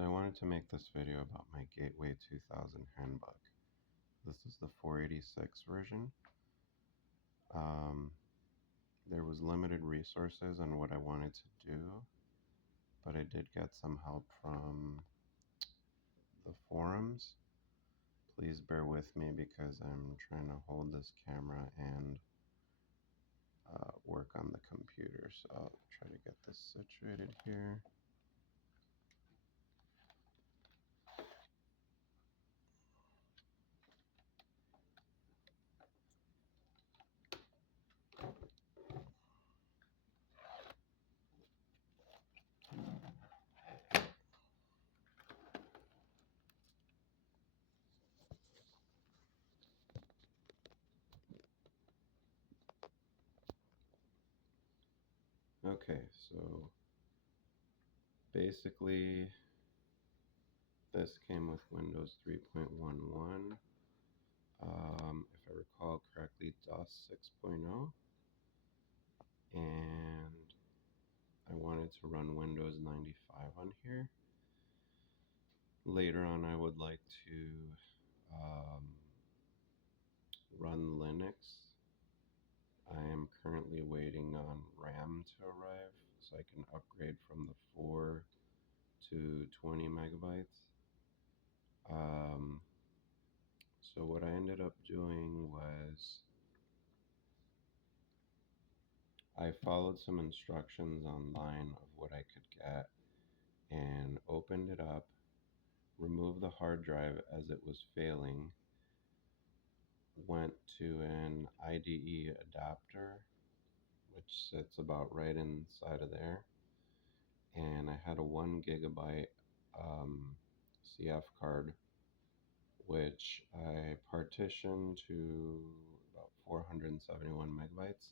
So I wanted to make this video about my Gateway 2000 handbook. This is the 486 version. There was limited resources on what I wanted to do, but I did get some help from the forums. Please bear with me because I'm trying to hold this camera and work on the computer. So I'll try to get this situated here. Okay, so basically this came with Windows 3.11. If I recall correctly, DOS 6.0, and I wanted to run Windows 95 on here. Later on, I would like to run Linux. I am currently waiting on RAM to arrive so I can upgrade from the 4 to 20 megabytes. So what I ended up doing was I followed some instructions online of what I could get and opened it up, removed the hard drive as it was failing, went to an IDE adapter, which sits about right inside of there, and I had a 1 gigabyte CF card, which I partitioned to about 471 megabytes.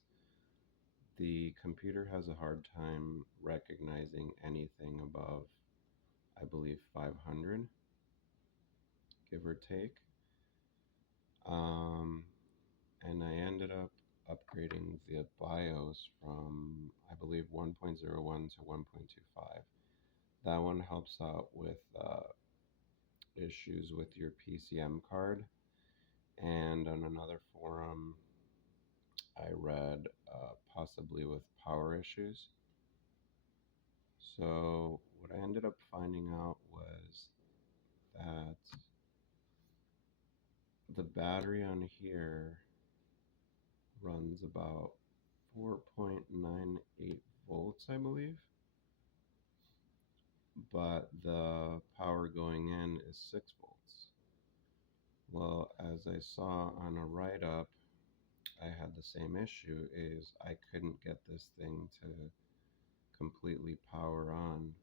The computer has a hard time recognizing anything above, I believe, 500, give or take. And I ended up upgrading the BIOS from, I believe, 1.01 to 1.25. That one helps out with issues with your PCM card. And on another forum, I read possibly with power issues. So what I ended up finding out was that the battery on here runs about 4.98 volts, I believe, but the power going in is 6 volts. Well, as I saw on a write-up, I had the same issue, is I couldn't get this thing to completely power on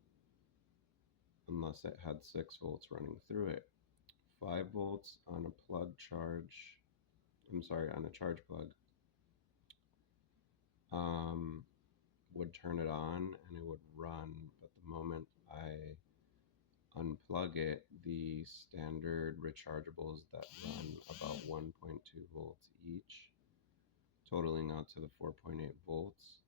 unless it had 6 volts running through it. 5 volts on a plug charge, on a charge plug, would turn it on and it would run, but the moment I unplug it, the standard rechargeables that run about 1.2 volts each, totaling out to the 4.8 volts,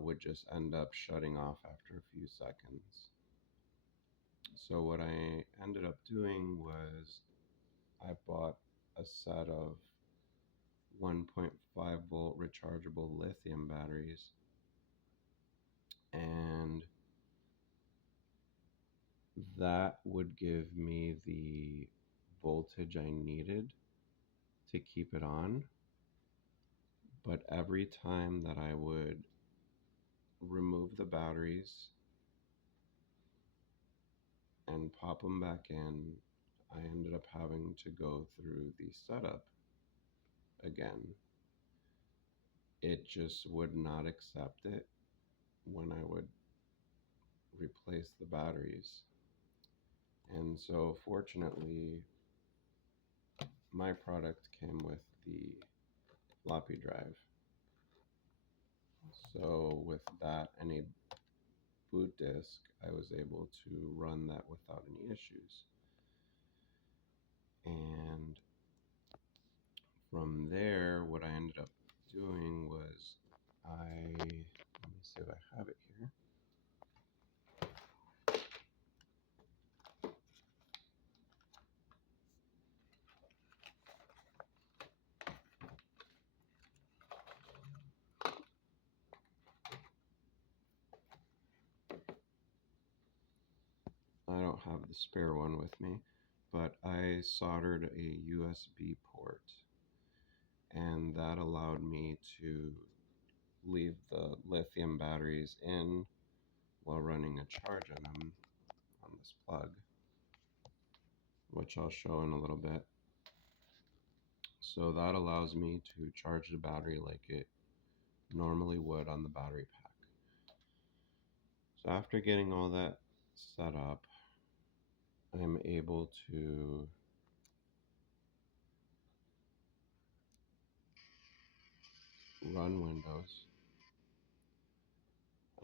would just end up shutting off after a few seconds. So what I ended up doing was I bought a set of 1.5 volt rechargeable lithium batteries, and that would give me the voltage I needed to keep it on. But every time that I would remove the batteries and pop them back in, I ended up having to go through the setup again. It just would not accept it when I would replace the batteries. And so fortunately, my product came with the floppy drive. So with that and a boot disk, I was able to run that without any issues. And from there, what I ended up doing was let me see if I have it here. I don't have the spare one with me, but I soldered a USB port, and that allowed me to leave the lithium batteries in while running a charge on them on this plug, which I'll show in a little bit. So that allows me to charge the battery like it normally would on the battery pack. So after getting all that set up, I'm able to run Windows.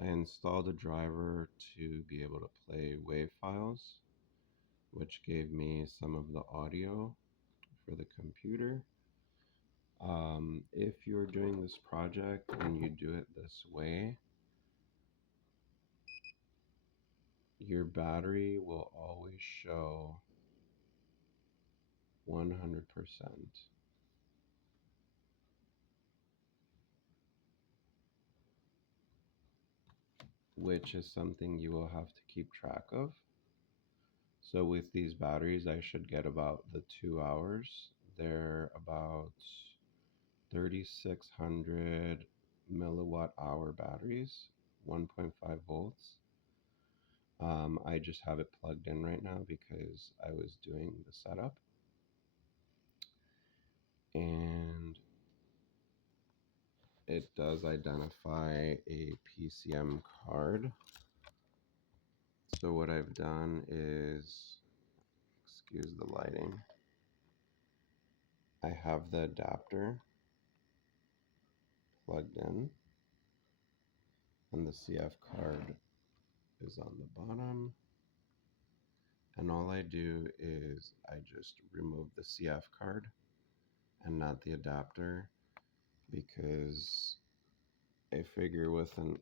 I installed a driver to be able to play WAV files, which gave me some of the audio for the computer. If you're doing this project and you do it this way, your battery will always show 100%, which is something you will have to keep track of. So with these batteries, I should get about the 2 hours. They're about 3600 milliwatt hour batteries, 1.5 volts. I just have it plugged in right now because I was doing the setup. And it does identify a PCM card. So what I've done is, excuse the lighting, I have the adapter plugged in, and the CF card is on the bottom. And all I do is I just remove the CF card and not the adapter, because I figure with a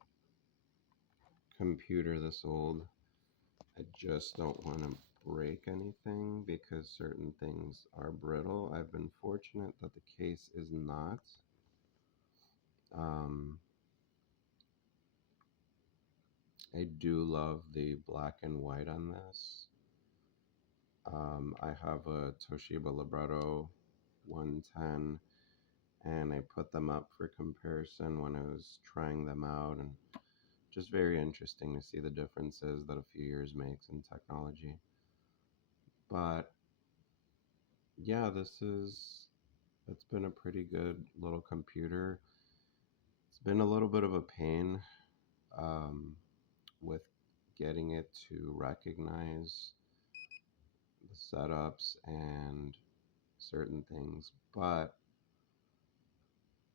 computer this old, I just don't want to break anything because certain things are brittle. I've been fortunate that the case is not. I do love the black and white on this. I have a Toshiba Libretto 110, and I put them up for comparison when I was trying them out, and just very interesting to see the differences that a few years makes in technology. But yeah, it's been a pretty good little computer. It's been a little bit of a pain with getting it to recognize the setups and certain things, but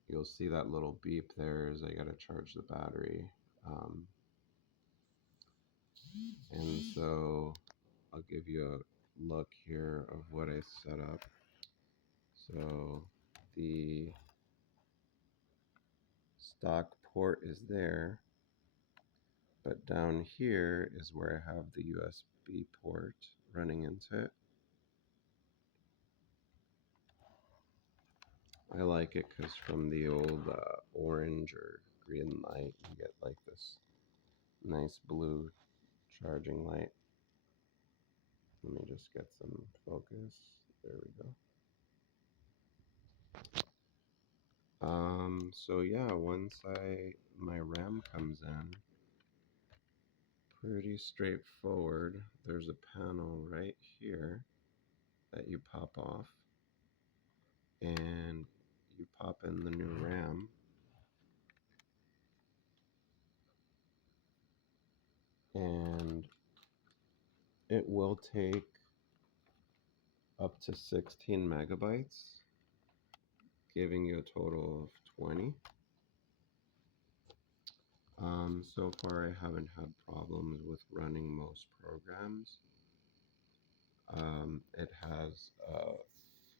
you'll see that little beep there as I gotta charge the battery. And so I'll give you a look here of what I set up. So the stock port is there, but down here is where I have the USB port running into it. I like it because from the old orange or green light, you get like this nice blue charging light. Let me just get some focus. There we go. So yeah, once my RAM comes in, pretty straightforward. There's a panel right here that you pop off, and you pop in the new RAM. And it will take up to 16 megabytes, giving you a total of 20. So far I haven't had problems with running most programs. It has a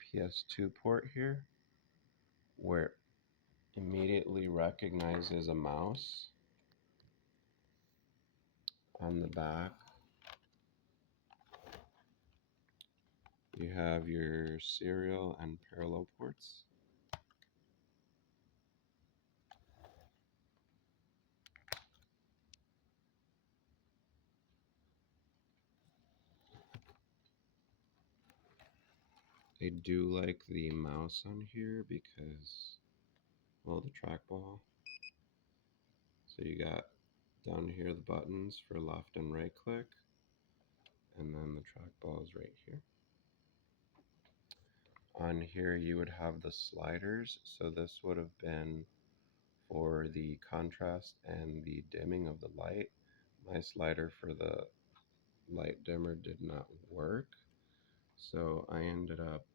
PS2 port here where it immediately recognizes a mouse. On the back, you have your serial and parallel ports. I do like the mouse on here because, well, the trackball. So you got down here the buttons for left and right click, and then the trackball is right here. On here you would have the sliders, so this would have been for the contrast and the dimming of the light. My slider for the light dimmer did not work, so I ended up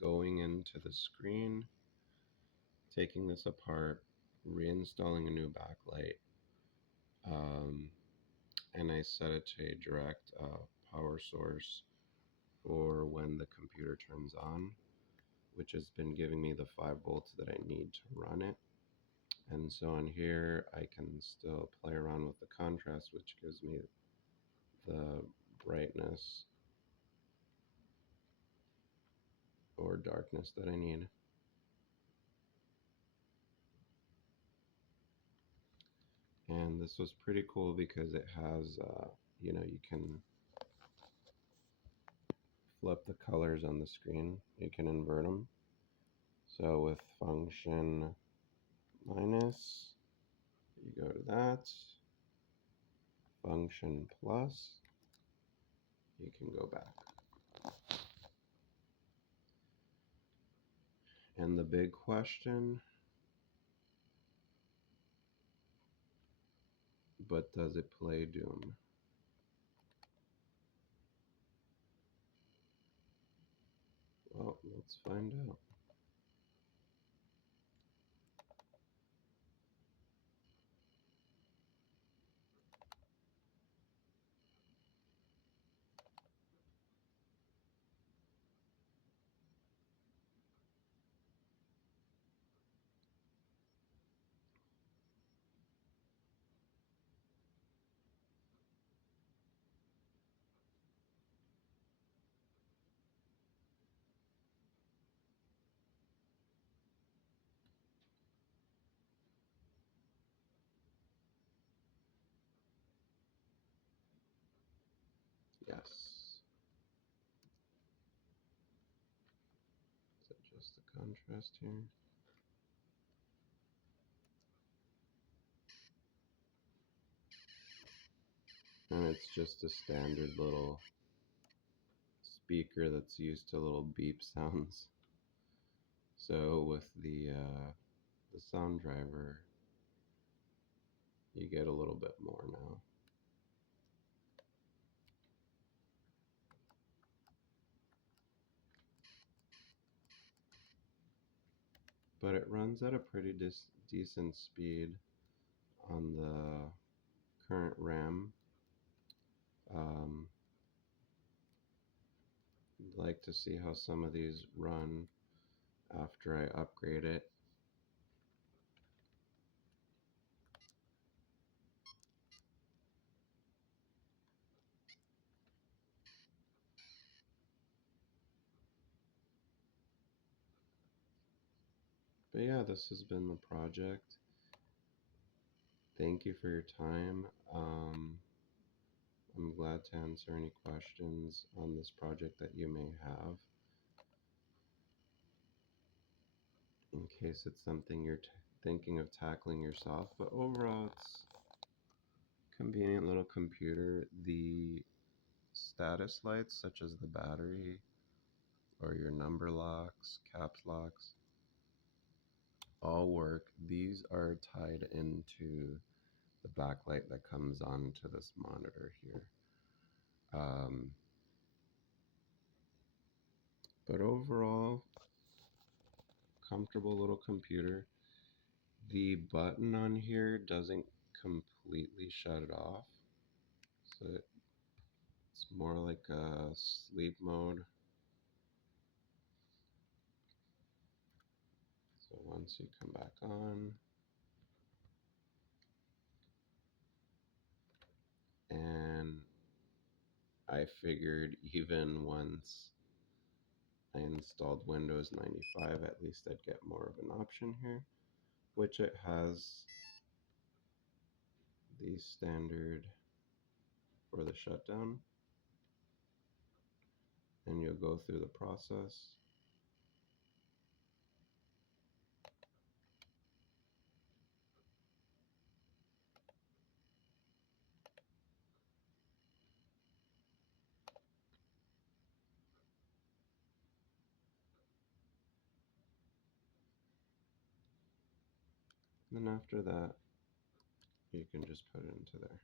going into the screen, taking this apart, reinstalling a new backlight, um, and I set it to a direct power source for when the computer turns on, which has been giving me the 5 volts that I need to run it. And so on here, I can still play around with the contrast, which gives me the brightness or darkness that I need. And this was pretty cool because it has, you know, you can flip the colors on the screen. You can invert them. So with function minus, you go to that. Function plus, you can go back. And the big question, but does it play Doom? Well, let's find out. Yes. Let's adjust the contrast here. And it's just a standard little speaker that's used to little beep sounds. So with the sound driver, you get a little bit more now. But it runs at a pretty decent speed on the current RAM. I'd like to see how some of these run after I upgrade it. But yeah, this has been the project. Thank you for your time. I'm glad to answer any questions on this project that you may have, in case it's something you're thinking of tackling yourself. But overall, it's a convenient little computer. The status lights, such as the battery or your number locks, caps locks, all work. These are tied into the backlight that comes onto this monitor here. But overall, comfortable little computer. The button on here doesn't completely shut it off, so it's more like a sleep mode. So once you come back on, and I figured even once I installed Windows 95, at least I'd get more of an option here, which it has the standard for the shutdown, and you'll go through the process. And after that, you can just put it into there.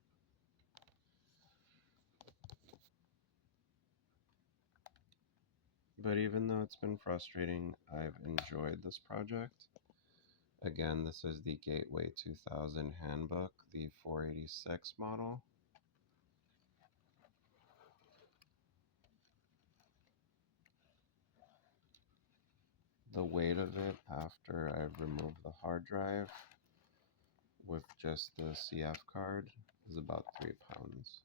But even though it's been frustrating, I've enjoyed this project. Again, this is the Gateway 2000 Handbook, the 486 model. The weight of it after I've removed the hard drive with just the CF card is about 3 pounds.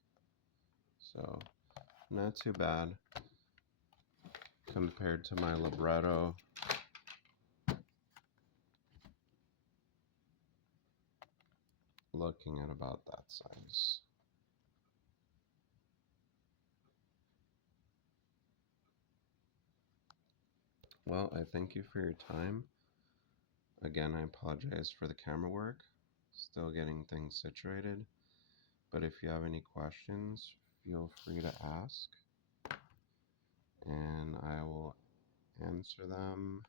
So not too bad compared to my libretto. Looking at about that size. Well, I thank you for your time. Again, I apologize for the camera work. Still getting things situated. But if you have any questions, feel free to ask. And I will answer them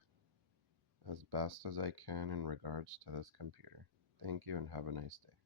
as best as I can in regards to this computer. Thank you and have a nice day.